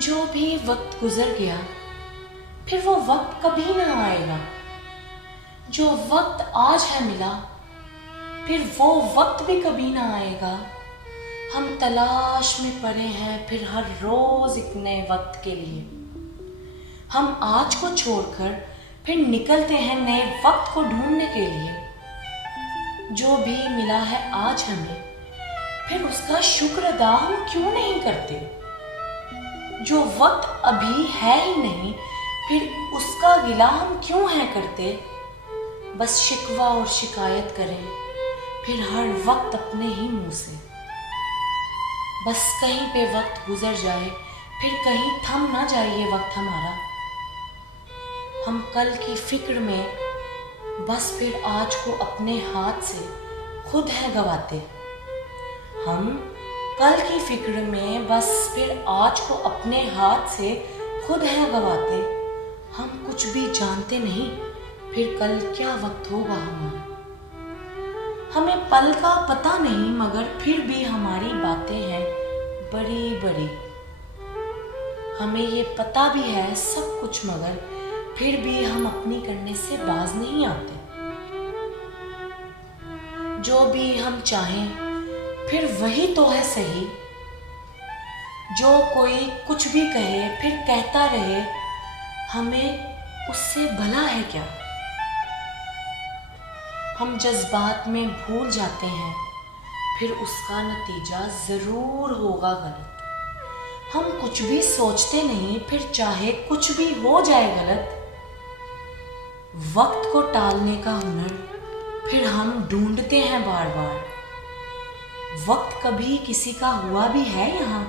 जो भी वक्त गुजर गया फिर वो वक्त कभी ना आएगा। जो वक्त आज है मिला फिर वो वक्त भी कभी ना आएगा। हम तलाश में पड़े हैं फिर हर रोज एक नए वक्त के लिए। हम आज को छोड़कर फिर निकलते हैं नए वक्त को ढूंढने के लिए। जो भी मिला है आज हमें फिर उसका शुक्र अदा हम क्यों नहीं करते। जो वक्त अभी है ही नहीं फिर उसका गिला हम क्यों है करते। बस शिकवा और शिकायत करें फिर हर वक्त अपने ही मुंह से। बस कहीं पे वक्त गुजर जाए फिर कहीं थम ना जाए ये वक्त हमारा। हम कल की फिक्र में बस फिर आज को अपने हाथ से खुद है गवाते। हम कल की फिक्र में बस फिर आज को अपने हाथ से खुद है गवाते। हम कुछ भी जानते नहीं फिर कल क्या वक्त होगा हमारा। हमें पल का पता नहीं मगर फिर भी हमारी बातें हैं बड़ी बड़ी। हमें ये पता भी है सब कुछ मगर फिर भी हम अपनी करने से बाज नहीं आते। जो भी हम चाहें फिर वही तो है सही। जो कोई कुछ भी कहे फिर कहता रहे हमें उससे भला है क्या। हम जज्बात में भूल जाते हैं फिर उसका नतीजा जरूर होगा गलत। हम कुछ भी सोचते नहीं फिर चाहे कुछ भी हो जाए गलत। वक्त को टालने का हुनर फिर हम ढूंढते हैं बार बार। वक्त कभी किसी का हुआ भी है यहाँ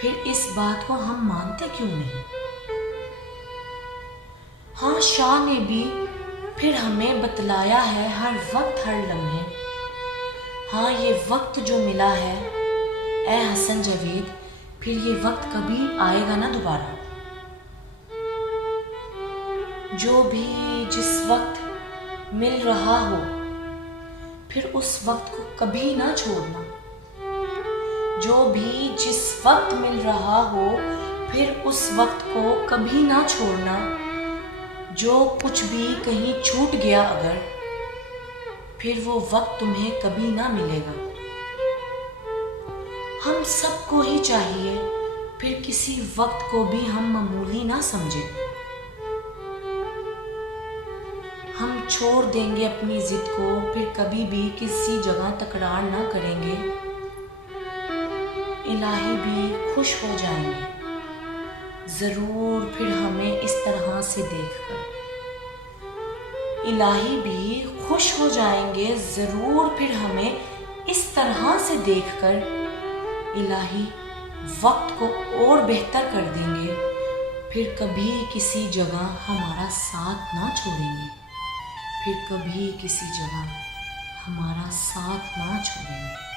फिर इस बात को हम मानते क्यों नहीं। हाँ शाह ने भी फिर हमें बतलाया है हर वक्त हर लम्हे। हाँ ये वक्त जो मिला है ए हसन जवेद फिर ये वक्त कभी आएगा ना दोबारा। जो भी जिस वक्त मिल रहा हो फिर उस वक्त को कभी ना छोड़ना। जो भी जिस वक्त मिल रहा हो फिर उस वक्त को कभी ना छोड़ना। जो कुछ भी कहीं छूट गया अगर फिर वो वक्त तुम्हें कभी ना मिलेगा। हम सबको ही चाहिए फिर किसी वक्त को भी हम मामूली ना समझें। हम छोड़ देंगे अपनी जिद को फिर कभी भी किसी जगह तकरार ना करेंगे। इलाही भी खुश हो जाएंगे जरूर फिर हमें इस तरह से देखकर। इलाही भी खुश हो जाएंगे जरूर फिर हमें इस तरह से देखकर। इलाही वक्त को और बेहतर कर देंगे फिर कभी किसी जगह हमारा साथ ना छोड़ेंगे। फिर कभी किसी जगह हमारा साथ ना छोड़ेंगे।